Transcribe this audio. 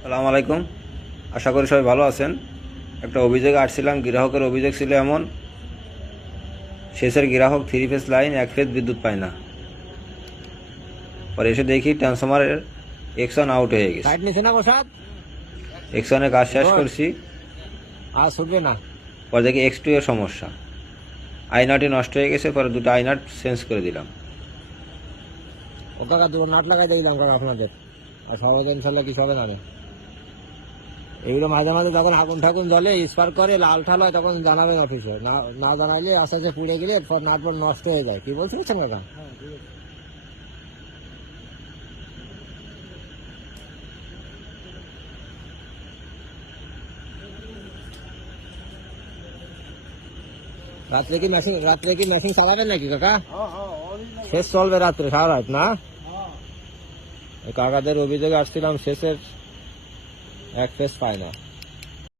আসসালামু আলাইকুম। আশা করি সবাই ভালো আছেন। একটা অভিযোগে আসছিলাম, গ্রাহকের অভিযোগ ছিল এমন, শেষের গ্রাহক 3 ফেজ লাইন 1 ফেজ বিদ্যুৎ পায় না। পরে এসে দেখি ট্রান্সফরমারের এক্সন আউট হয়ে গেছে। লাইট নিছে না প্রসাদ? এক্সনের কাজ শেষ করছি, আর ছুটবে না। পরে দেখি X2 এর সমস্যা, আইনাটি নষ্ট হয়ে গেছে। পরে দুটো আইনাট চেঞ্জ করে দিলাম। ও কাকা দুটো নাট লাগাই দিলাম কাকা আপনাদের, আর সবাই ইনশাল্লাহ কিছু হবে না রে। এগুলো মাঝে মাঝে যখন আগুন ঠাকুন জ্বলে স্পার্ক করে লাল ঠাল হয় তখন জানাবেন অফিসে, না না জানাইলে আস্তে আস্তে পুড়ে গেলে নাট নষ্ট হয়ে যায়। কি বলছেন কাকা? রাত্রে কি মেশিন চালাবেন নাকি কাকা? শেষ চলবে রাত্রে সারা রাত না? কাকাদের অভিযোগে আসছিলাম শেষের 1 ফেজ পায় না।